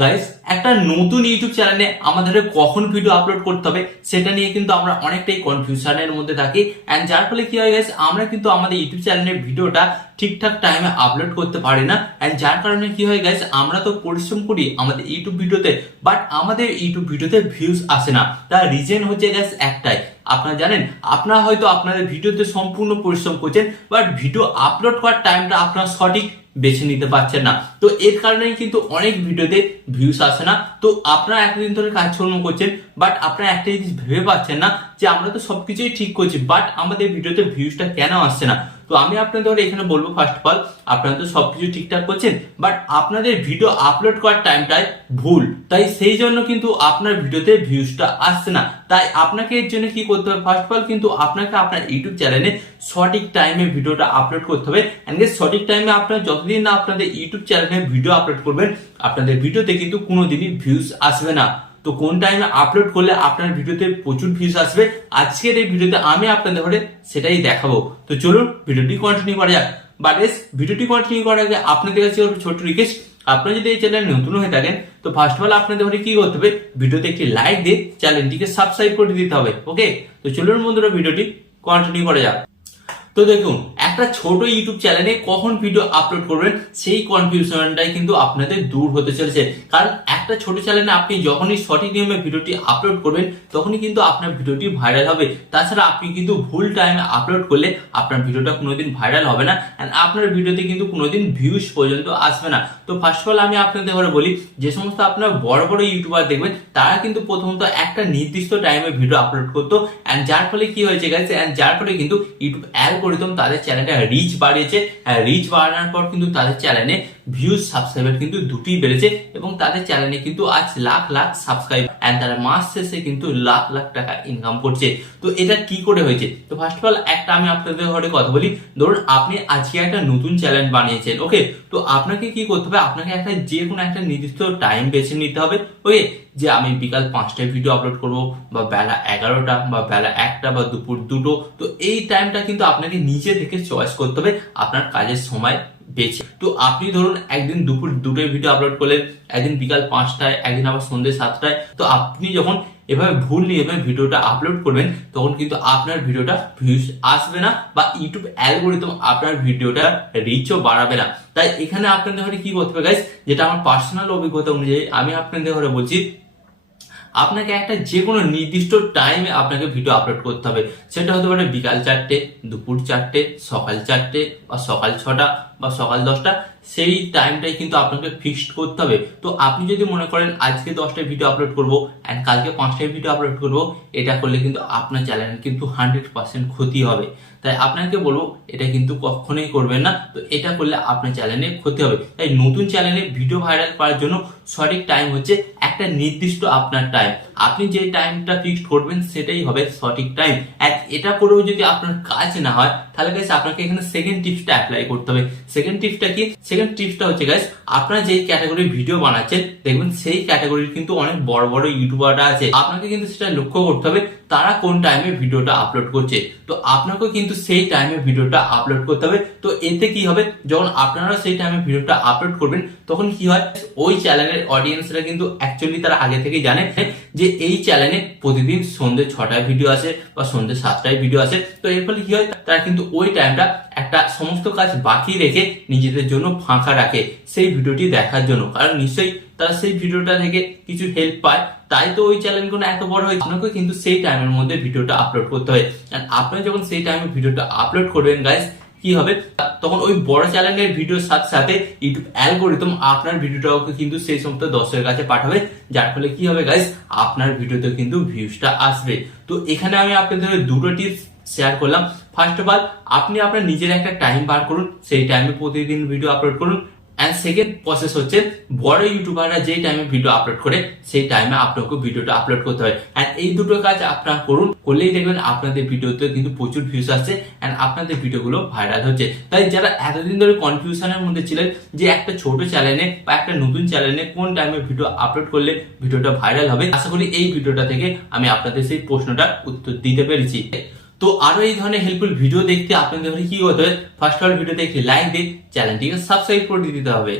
Guys, একটা নতুন YouTube চ্যানেলে আমাদের কখন ভিডিও আপলোড করতে হবে সেটা নিয়ে কিন্তু আমরা অনেকটাই কনফিউশনের মধ্যে থাকি। এন্ড যার ফলে কি হয় গাইস, আমরা কিন্তু আমাদের ইউটিউব চ্যানেলের ভিডিওটা ঠিকঠাক টাইমে আপলোড করতে পারি না। এন্ড যার কারণে কি হয় গাইস, আমরা তো পরিশ্রম করি আমাদের ইউটিউব ভিডিওতে, বাট আমাদের ইউটিউব ভিডিওতে ভিউজ আসে না। তার রিজন হচ্ছে গাইস একটাই, আপনারা জানেন, আপনারা হয়তো আপনাদের ভিডিওতে সম্পূর্ণ পরিশ্রম করছেন, বাট ভিডিও আপলোড করার টাইমটা আপনারা সঠিক বেছে নিতে পারছেন না। তো এর কারণেই কিন্তু অনেক ভিডিওতে ভিউস আসে না। তো আপনারা এতদিন ধরে কাজকর্ম করছেন, বাট আপনারা একটা জিনিস ভেবে পাচ্ছেন না যে আমরা তো সবকিছুই ঠিক করছি, বাট আমাদের ভিডিওতে ভিউসটা কেন আসছে না। তো আমি আপনাদের এখানে বলবো, ফার্স্ট অফ অল, আপনারা তো সবকিছু ঠিকঠাক করছেন, বাট আপনাদের ভিডিও আপলোড করার টাইমটাই ভুল, তাই সেই জন্য কিন্তু আপনার ভিডিওতে ভিউসটা আসছে না। তাই আপনাকে এর জন্য কি করতে হবে, ফার্স্ট অফ অল কিন্তু আপনাকে আপনার ইউটিউব চ্যানেলে সঠিক টাইমে ভিডিওটা আপলোড করতে হবে। এন্ড সঠিক টাইমে আপনারা যতদিন না আপনাদের ইউটিউব চ্যানেলে ভিডিও আপলোড করবেন, আপনাদের ভিডিওতে কিন্তু কোনোদিনই ভিউস আসবে না। তো কোন টাইমে আপলোড করলে আপনার ভিডিওতে প্রচুর ভিউজ আসবে, আজকের এই ভিডিওতে আমি আপনাদের ঘরে সেটাই দেখাবো। তো চলুন ভিডিওটি কন্টিনিউ করা যাক। বাট ভিডিওটি কন্টিনিউ করার আগে আপনাদের কাছে ছোট রিকোয়েস্ট, আপনারা যদি এই চ্যানেলে নতুন হয়ে থাকেন তো ফার্স্ট অফ অল আপনাদের ঘরে কি করতে হবে, ভিডিওতে একটি লাইক দিয়ে চ্যানেলটিকে সাবস্ক্রাইব করে দিতে হবে। ওকে, তো চলুন বন্ধুরা ভিডিওটি কন্টিনিউ করা যাক। তো দেখুন, একটা ছোট ইউটিউব চ্যানেলে কখন ভিডিও আপলোড করবেন সেই কনফিউশনটাই কিন্তু আপনাদের দূর হতে চলেছে। কারণ একটা ছোট চ্যানেলে আপনি যখনই সঠিক নিয়মে ভিডিওটি আপলোড করবেন, তখনই কিন্তু আপনার ভিডিওটি ভাইরাল হবে। তাছাড়া আপনি কিন্তু ভুল টাইমে আপলোড করলে আপনার ভিডিওটা কোনোদিন ভাইরাল হবে না, এন্ড আপনার ভিডিওতে কিন্তু কোনোদিন ভিউজ পর্যন্ত আসবে না। তো ফার্স্ট অফ অল আমি আপনাদের ঘরে বলি, যে সমস্ত আপনার বড় বড় ইউটিউবার দেখবেন, তারা কিন্তু প্রথমত একটা নির্দিষ্ট টাইমে ভিডিও আপলোড করতো, এন্ড যার ফলে কি হয়েছে গাইস, এন্ড যার ফলে কিন্তু ইউটিউব অ্যালগরিদম তাদের চ্যানেলটা রিচ বাড়িয়েছে। রিচ বাড়ানোর পর কিন্তু তাদের চ্যানেলে ভিউজ সাবস্ক্রাইবার কিন্তু দুটোই বেড়েছে, এবং তাদের চ্যানেলে কিন্তু আজ লাখ লাখ সাবস্ক্রাইব, এন্ড তারা মাস শেষে কিন্তু লাখ লাখ টাকা ইনকাম করছে। তো এটা কি করে হয়েছে? তো ফার্স্ট অফ অল একটা আমি আপনাদের ঘরে কথা বলি। ধরুন আপনি আজকে একটা নতুন চ্যানেল বানিয়েছেন, ওকে, তো আপনাকে কি করতে হবে, আপনাকে একটা যে কোনো একটা নির্দিষ্ট টাইম বেছে নিতে হবে। ওকে, যে আমি বিকাল 5টায় ভিডিও আপলোড করব, বা বেলা 11টা, বা বেলা 1টা, বা দুপুর 2টো। তো এই টাইমটা কিন্তু আপনাকে নিজে থেকে চয়েস করতে হবে আপনার কাজের সময় বেছে। তো আপনি ধরুন একদিন দুপুর 2টোয় ভিডিও আপলোড করলেন, একদিন বিকাল 5টায়, একদিন আবার সন্ধ্যে 7টায়। তো আপনি যখন এভাবে ভুল নিয়মে ভিডিওটা আপলোড করবেন, তখন কিন্তু আপনার ভিডিওটা ভিউজ আসবে না, বা ইউটিউব অ্যালগরিদম আপনার ভিডিওটা রিচও বাড়াবে না। তাই এখানে আপনাদের ঘরে কি করতে হবে গাইস, যেটা আমার পার্সোনাল অভিজ্ঞতা অনুযায়ী আমি আপনাদের ঘরে বলছি, আপনাকে একটা যে কোনো নির্দিষ্ট টাইমে আপনাকে ভিডিও আপলোড করতে হবে। সেটা হতে পারে বিকাল 4টে, দুপুর 4টে, সকাল 4টে, বা সকাল 6টা, বা সকাল 10টা। সেই টাইমটাই কিন্তু আপনাকে ফিক্সড করতে হবে। তো আপনি যদি মনে করেন আজকে 10টায় ভিডিও আপলোড করবো অ্যান্ড কালকে 5টায় ভিডিও আপলোড করবো, এটা করলে কিন্তু আপনার চ্যানেল কিন্তু 100% ক্ষতি হবে। তাই আপনাকে বলবো, এটা কিন্তু কখনোই করবেন না। তো এটা করলে আপনার চ্যানেলে ক্ষতি হবে। তাই নতুন চ্যানেলে ভিডিও ভাইরাল করার জন্য সঠিক টাইম হচ্ছে একটা নির্দিষ্ট আপনার টাইম। আপনি যে টাইমটা ফিক্সড করবেন সেটাই হবে সঠিক টাইম। আর এটা করেও যদি আপনার কাজ না হয়, তাহলে গাইস আপনাকে এখানে সেকেন্ড টিপসটা অ্যাপ্লাই করতে হবে। সেকেন্ড টিপসটা কি? সেকেন্ড টিপসটা হচ্ছে গাইস, আপনারা যেই ক্যাটাগরির ভিডিও বানাচ্ছেন, দেখবেন সেই ক্যাটাগরির কিন্তু অনেক বড় বড় ইউটিউবাররা আছে। আপনাকে কিন্তু সেটা লক্ষ্য করতে হবে তারা কোন টাইমে ভিডিওটা আপলোড করছে। তো আপনাকেও কিন্তু সেই টাইমে ভিডিওটা আপলোড করতে হবে। তো এতে কি হবে, যখন আপনারা সেই টাইমে ভিডিওটা আপলোড করবেন, তখন কি হয়, ওই চ্যানেলের অডিয়েন্সরা কিন্তু অ্যাকচুয়ালি তারা আগে থেকে জানে যে এই চ্যানেলে প্রতিদিন সন্ধ্যে 6টায় ভিডিও আসে, বা সন্ধ্যে 7টায় ভিডিও আসে। তো এর ফলে কি হয়, তারা কিন্তু ওই টাইমটা একটা সমস্ত কাজ বাকি রেখে নিজেদের জন্য ফাঁকা রাখে সেই ভিডিওটি দেখার জন্য। কারণ নিশ্চয়ই তারা সেই ভিডিওটা থেকে কিছু হেল্প পায়, তাই তো ওই চ্যানেলগুলো এত বড় হয়। আপনাকে কিন্তু সেই টাইমের মধ্যে ভিডিওটা আপলোড করতে হয়। আর আপনি যখন সেই টাইমে ভিডিওটা আপলোড করবেন গাইস, কি হবে, তখন ওই বড় চ্যানেলের ভিডিওর সাথে সাথে ইউটিউব অ্যালগরিদম আপনার ভিডিওটাকে কিন্তু সেই সমস্ত দর্শকের কাছে পাঠাবে, যার ফলে কি হবে গাইস, আপনার ভিডিওতে কিন্তু ভিউজটা আসবে। তো এখানে আমি আপনাদের দুটো টিপস শেয়ার করলাম। ফার্স্ট অফ অল, আপনি আপনার নিজের একটা টাইম বার করুন, সেই টাইমে প্রতিদিন ভিডিও আপলোড করুন। এন্ড সেকেন্ড প্রসেস হচ্ছে, বড় ইউটিউবাররা যেই টাইমে ভিডিও আপলোড করে সেই টাইমে আপনাকে ভিডিওটা আপলোড করতে হয়। এন্ড এই দুটো কাজ আপনারা করুন, করলেই দেখবেন আপনাদের ভিডিওতে কিন্তু প্রচুর ভিউজ আসছে, এন্ড আপনাদের ভিডিওগুলো ভাইরাল হচ্ছে। তাই যারা এতদিন ধরে কনফিউশনের মধ্যে ছিলেন যে একটা ছোট চ্যানেলে বা একটা নতুন চ্যানেলে কোন টাইমে ভিডিও আপলোড করলে ভিডিওটা ভাইরাল হবে, আশা করি এই ভিডিওটা থেকে আমি আপনাদের সেই প্রশ্নটার উত্তর দিতে পেরেছি। তো আরো এই ধরনের হেল্পফুল ভিডিও দেখতে আপনাদের কি করতে হবে, ফার্স্ট অফ অল ভিডিওতে একটি লাইক দিয়ে চ্যানেলটিকে সাবস্ক্রাইব করে দিতে হবে।